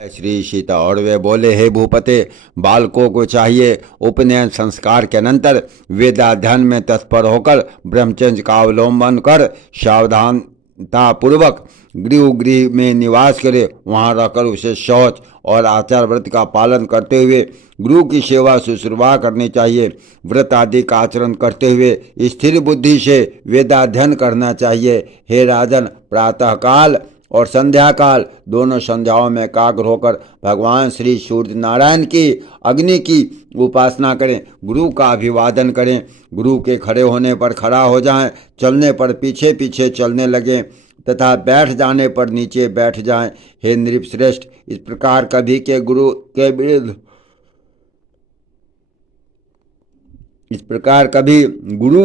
श्री सीता। और वे बोले, हे भूपते, बालकों को चाहिए उपनयन संस्कार के अनंतर वेदाध्ययन में तत्पर होकर ब्रह्मचर्य का अवलंबन कर सावधानता पूर्वक गृह में निवास करे। वहाँ रहकर उसे शौच और आचार व्रत का पालन करते हुए गुरु की सेवा शुश्रूषा करनी चाहिए। व्रत आदि का आचरण करते हुए स्थिर बुद्धि से वेदाध्ययन करना चाहिए। हे राजन, प्रातःकाल और संध्या काल दोनों संध्याओं में एकाग्र होकर भगवान श्री सूर्य नारायण की अग्नि की उपासना करें। गुरु का अभिवादन करें। गुरु के खड़े होने पर खड़ा हो जाएं, चलने पर पीछे पीछे चलने लगें तथा बैठ जाने पर नीचे बैठ जाएं। हे नृपश्रेष्ठ, इस प्रकार कभी के गुरु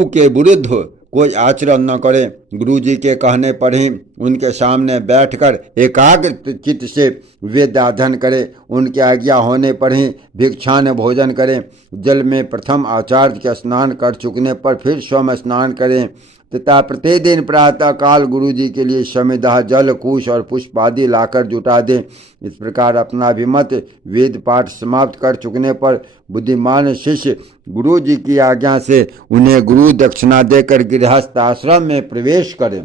के विरुद्ध कोई आचरण न करे। गुरु जी के कहने पर ही उनके सामने बैठकर एकाग्र चित्त से वेदाध्ययन करें। उनके आज्ञा होने पर ही भिक्षान भोजन करें। जल में प्रथम आचार्य के स्नान कर चुकने पर फिर स्वयं स्नान करें तथा प्रतिदिन प्रातः काल गुरु जी के लिए समिधा, जल, कुश और पुष्प आदि लाकर जुटा दें। इस प्रकार अपना अभिमत वेद पाठ समाप्त कर चुकने पर बुद्धिमान शिष्य गुरु जी की आज्ञा से उन्हें गुरु दक्षिणा देकर गृहस्थ आश्रम में प्रवेश करें।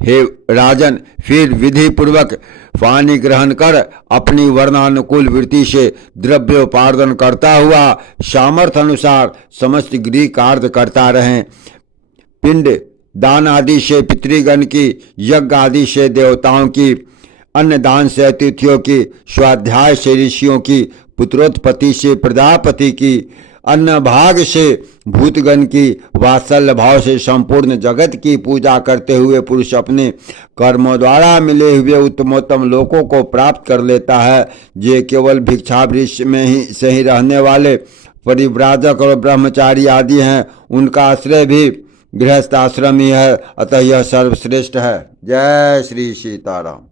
हे राजन, फिर विधि पूर्वक पानी ग्रहण कर अपनी वर्णानुकूल वृत्ति से द्रव्योपार्जन करता हुआ सामर्थ्य अनुसार समस्त गृह कार्य करता रहें। पिंड दान आदि से पितृगण की, यज्ञ आदि से देवताओं की, अन्नदान से अतिथियों की, स्वाध्याय से ऋषियों की, पुत्रोत्पत्ति से प्रजापति की, अन्न भाग से भूतगण की, वात्सल्य भाव से संपूर्ण जगत की पूजा करते हुए पुरुष अपने कर्मों द्वारा मिले हुए उत्तमोत्तम लोकों को प्राप्त कर लेता है। जे केवल भिक्षावृत्ति में से ही रहने वाले परिव्राजक और ब्रह्मचारी आदि हैं, उनका आश्रय भी गृहस्थ आश्रम ही है, अतः यह सर्वश्रेष्ठ है। जय श्री सीताराम।